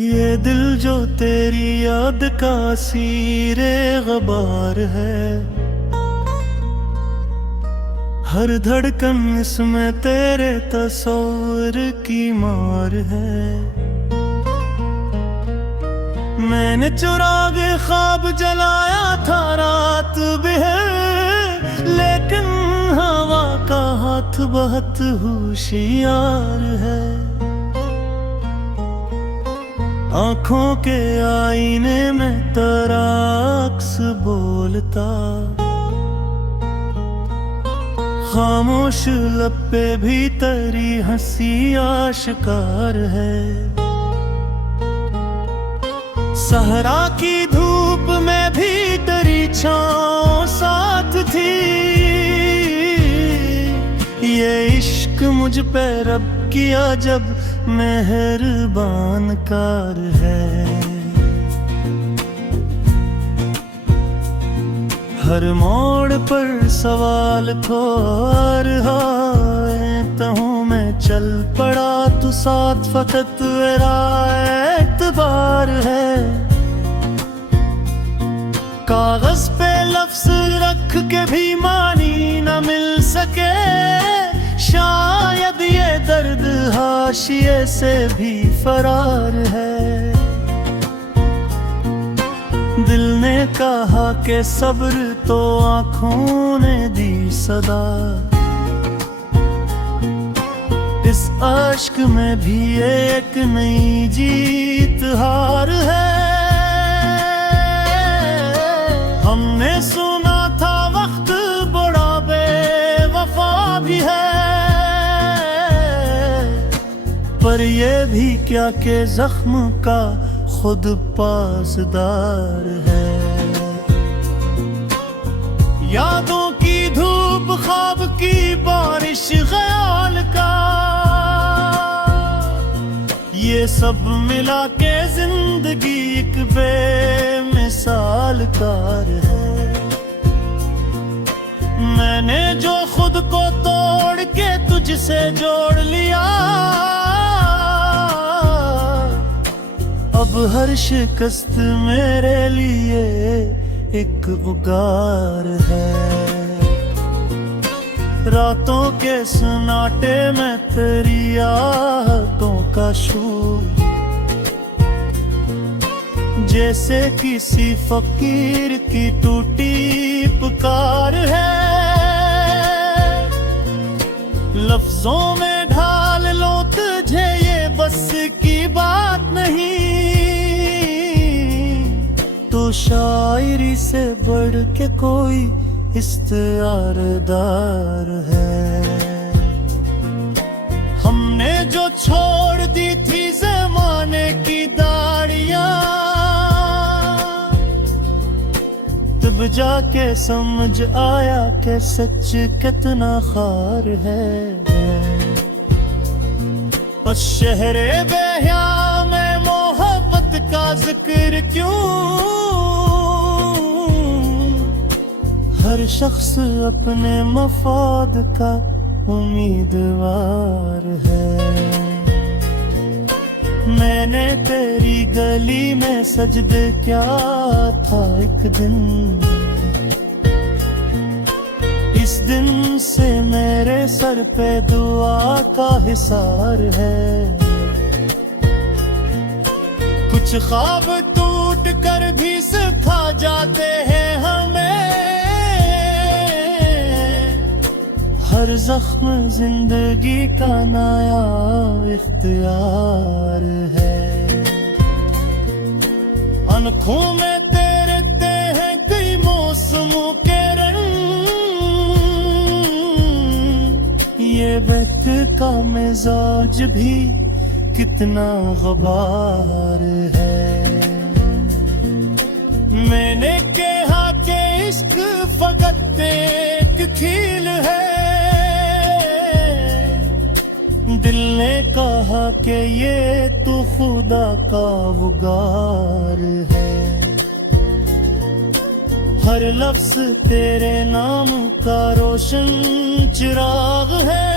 ये दिल जो तेरी याद का सीरे गबार है, हर धड़कन इसमें तेरे तस्वीर की मार है। मैंने चुराग ख्वाब जलाया था रात भी है, लेकिन हवा का हाथ बहुत होशियार है। आँखों के आईने में तेरा अक्स बोलता, खामोश लब पे भी तेरी हंसी आश्कार है। सहरा की धूप में भी तेरी छाँव साथ थी। ये इश्क मुझ पे रब किया जब मेहरबान कार है। हर मोड़ पर सवाल को हूँ मैं चल पड़ा तू साथ, फकत मेरा एतबार है। कागज पे लफ्ज रख के भी मानी न मिल सके, शायद ये दर्द हाशिए से भी फरार है। दिल ने कहा कि सब्र तो आँखों ने दी सदा, इस आश्क में भी एक नई जीत हार है। हमने सुना था वक्त बड़ा बेवफा भी है, पर ये भी क्या के जख्म का खुद पासदार है। यादों की धूप ख्वाब की बारिश ख्याल का, ये सब मिला के जिंदगी एक बेमिसाल कार है। मैंने जो खुद को तोड़ के तुझसे जोड़ लिया, अब हर शिकस्त मेरे लिए एक उगार है। रातों के सन्नाटे में तेरी यादों का शोर, जैसे किसी फकीर की टूटी पुकार है। लफ्जों में ढाल लो तुझे ये बस की बात नहीं, तो शायरी से बढ़ के कोई इख्तियारदार है। हमने जो छोड़ दी थी ज़माने की दाढ़ियाँ, तब जाके समझ आया कि सच कितना खार है। और शहरे बेहिया में मोहब्बत का जिक्र क्यों, हर शख्स अपने मफाद का उम्मीदवार है। मैंने तेरी गली में सजदे क्या था एक दिन, इस दिन से मेरे सर पे दुआ का हिसार है। कुछ ख्वाब टूट कर भी सिखा जाते हैं हमें, हर जख्म जिंदगी का नया इख्तियार है। आँखों में तैरते हैं कई मौसमों के रंग, ये वक्त का मिजाज भी कितना गबार है। मैंने कहा कि इश्क फकत एक खेल है, दिल ने कहा कि ये तो खुदा का वगार है। हर लफ्ज तेरे नाम का रोशन चिराग है,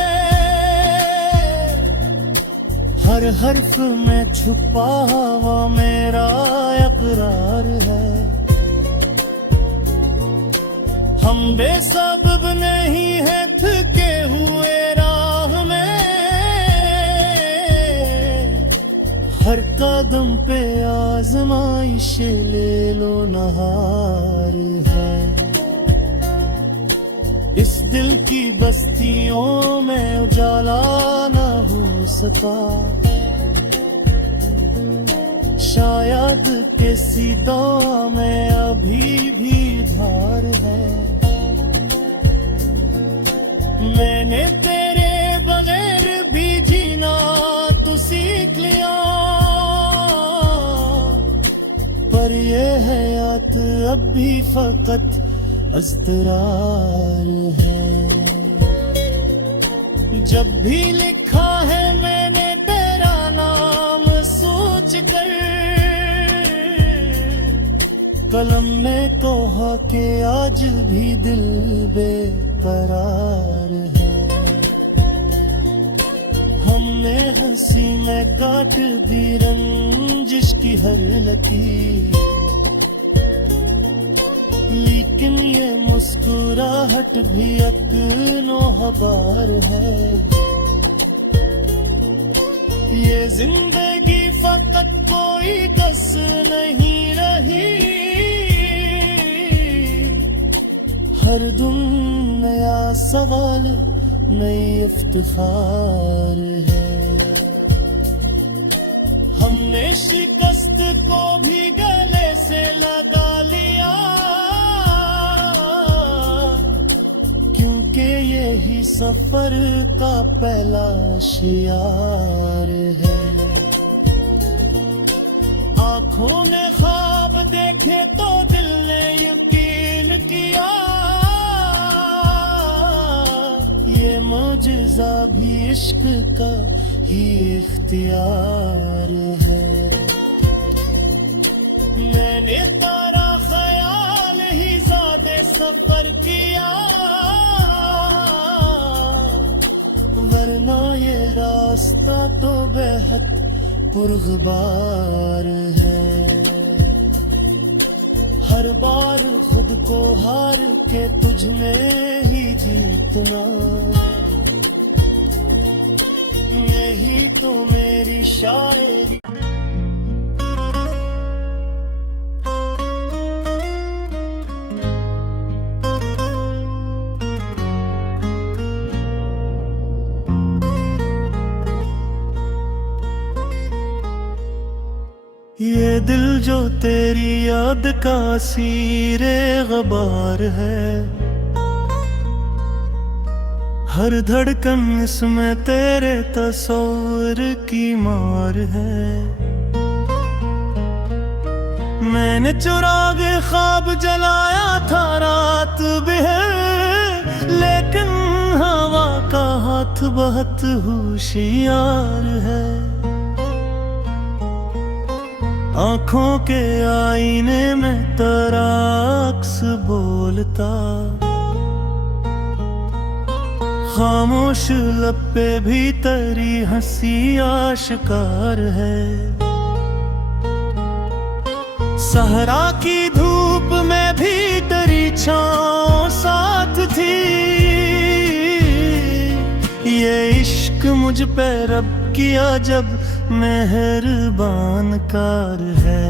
हर हर्फ में छुपा हुआ मेरा इकरार है। हम बेसबब नहीं है थके हुए राह में, हर कदम पे आजमाइश ले लो नहार है। इस दिल की बस्तियों में उजाला न हो सका, शायद किसी दौर में अभी भी धार है। मैंने तेरे बगैर भी जीना तो सीख लिया, पर ये हयात अब भी फकत अस्तरार है। जब भी लिखा है मैंने तेरा नाम सोच कर, कलम में कहा के आज भी दिल बेकरार है। हमने हंसी में काट दी रंजिश की हर लकीर, लेकिन ये मुस्कुराहट भी अकनो हबार है। ये जिंदगी फकत कोई कस नहीं रही, हर दिन नया सवाल नई इफ्तिखार है। हमने शिकस्त को भी गले से लगा लिया, क्योंकि यही सफर का पहला शियार है। आंखों ने ख्वाब देखे तो दिल ने यकीन किया, ये मौजज़ा भी इश्क का ही इख्तियार है। मैंने तारा ख्याल ही ज़्यादा सफर किया, वरना ये रास्ता तो बेहद पुरगबार है। हर बार खुद को हार के तुझ में ही जीतना, यही तो मेरी शायरी। ये दिल जो तेरी याद का सीरे गबार है, हर धड़कन इसमें तेरे तस्वीर की मार है। मैंने चुराग ख्वाब जलाया था रात बिहर, लेकिन हवा का हाथ बहुत होशियार है। आंखों के आईने में तेरा अक्स बोलता, खामोश लब पे भी तेरी हंसी आश्कार है। सहरा की धूप में भी तेरी छाँव साथ थी, ये इश्क मुझ पे रब किया जब मेहरबान कार है।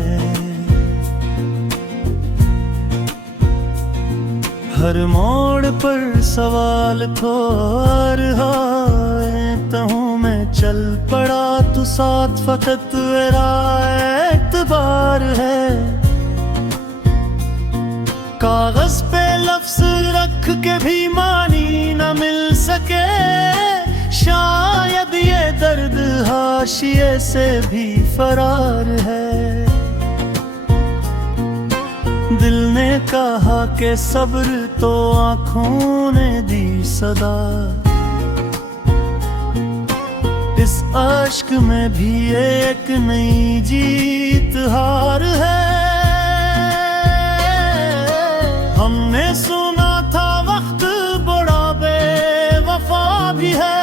हर मोड़ पर सवाल तो हर हूँ मैं चल पड़ा तू साथ फकत मेरा एतबार है। कागज पे लफ्ज रख के भी मानी न मिल सके, शायद ये दर्द हाशिए से भी फरार है। दिल ने कहा कि सब्र तो आँखों ने दी सदा, इस आश्क में भी एक नई जीत हार है। हमने सुना था वक्त बड़ा बेवफा भी है,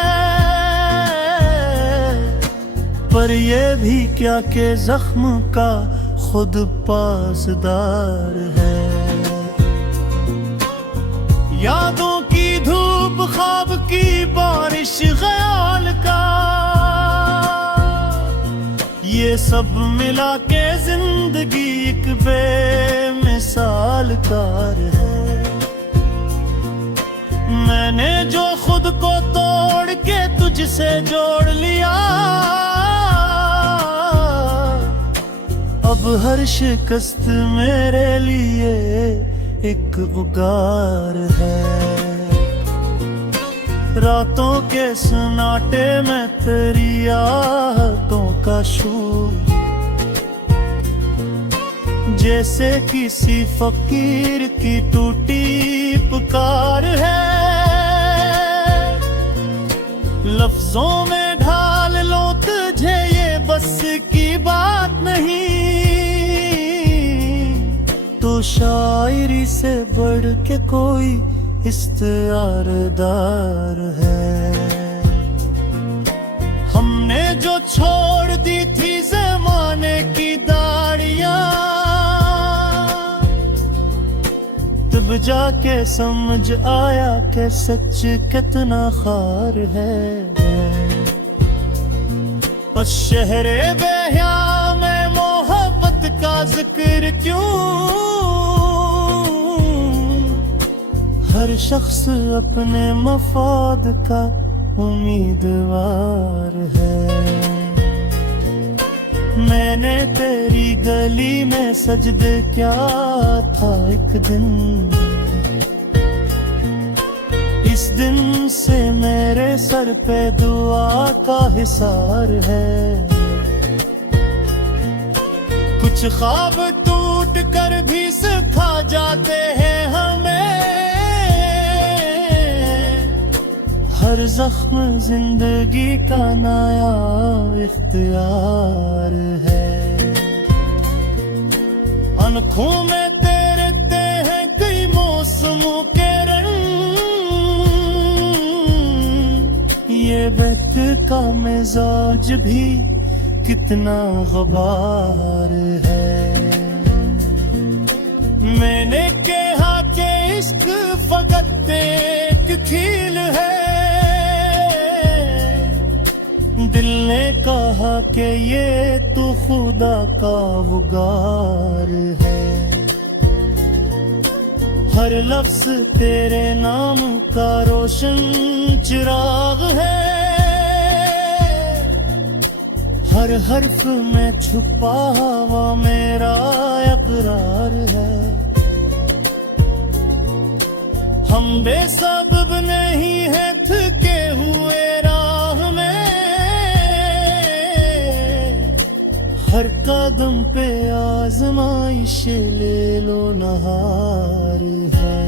पर ये भी क्या के जख्म का खुद पासदार है। यादों की धूप, ख्वाब की बारिश, ख्याल का ये सब मिला के जिंदगी एक बेमिसाल कार है। मैंने जो खुद को तोड़ के तुझसे जोड़ लिया, अब हर शिकस्त मेरे लिए एक उगार है। रातों के सन्नाटे में तेरी यादों का शोर, जैसे किसी फकीर की टूटी पुकार है। लफ्जों में ढाल लो तुझे ये बस की बात नहीं, तो शायरी से बढ़ के कोई इख्तियारदार है। हमने जो छोड़ दी थी ज़माने की दाढ़ियाँ, तब जाके समझ आया कि सच कितना खार है। और शहरे बेहिया में मोहब्बत का जिक्र क्यों, हर शख्स अपने मफाद का उम्मीदवार है। मैंने तेरी गली में सजदे क्या था एक दिन, इस दिन से मेरे सर पे दुआ का हिसार है। कुछ ख्वाब टूट कर भी सिखा जाते हैं हमें, हर जख्म जिंदगी का नया इख्तियार है। आँखों में तैरते हैं कई मौसमों के रंग, ये वक्त का मिजाज भी कितना गबार है। मैंने कहा कि इश्क फकत एक खेल है, दिल ने कहा कि ये तो खुदा का वगार है। हर लफ्ज तेरे नाम का रोशन चिराग है, हर हर्फ में छुपा हुआ मेरा इकरार है। हम बेसबब नहीं है थके हुए राह में, हर कदम पे आजमाइश ले लो नहार है।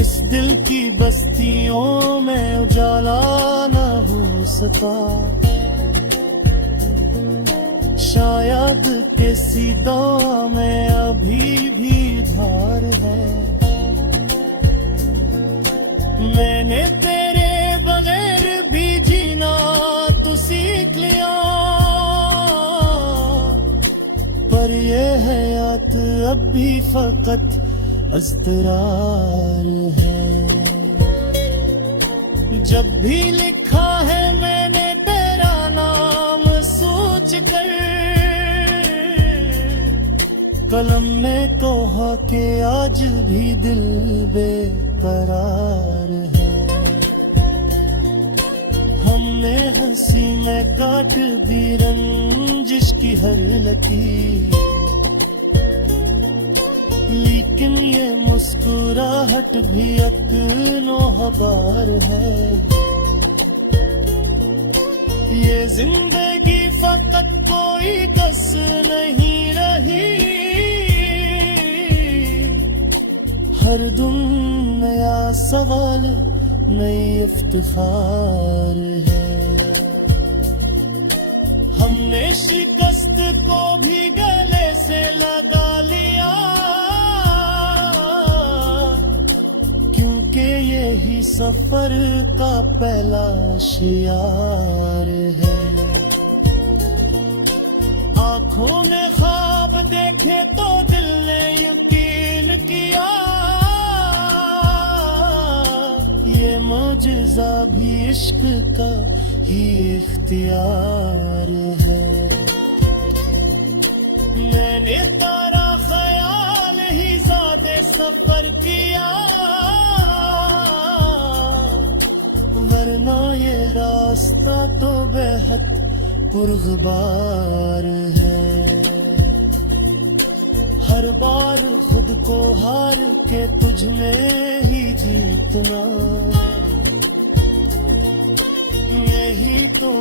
इस दिल की बस्तियों में उजाला न हो सका, शायद किसी दुआ में अभी भी धार है। मैंने तेरे बगैर भी जीना तो सीख लिया, पर ये हयात अब भी फकत अज़रार है। जब भी लिखा है मैंने तेरा नाम सोच कर, कलम में कहा कि आज भी दिल बेकरार है। हमने हंसी में काट दी रंजिश की हर लकीर, लेकिन ये मुस्कुराहट भी अकनो हबार है। ये जिंदगी फकत कोई कस नहीं रही, हर दिन नया सवाल नई इफ्तिखार है। हमने शिकस्त को भी गले से लगा लिया, क्योंकि यही सफर का पहला शियार है। आंखों ने ख्वाब देखे तो दिल ने यकीन किया, ये मौजज़ा भी इश्क का ही इख्तियार है। मैंने तारा ख्याल ही ज़ादे सफर किया, वरना ये रास्ता तो बेहद पुरगबार है। हर बार खुद को हार के तुझ में ही जीतना, यही तो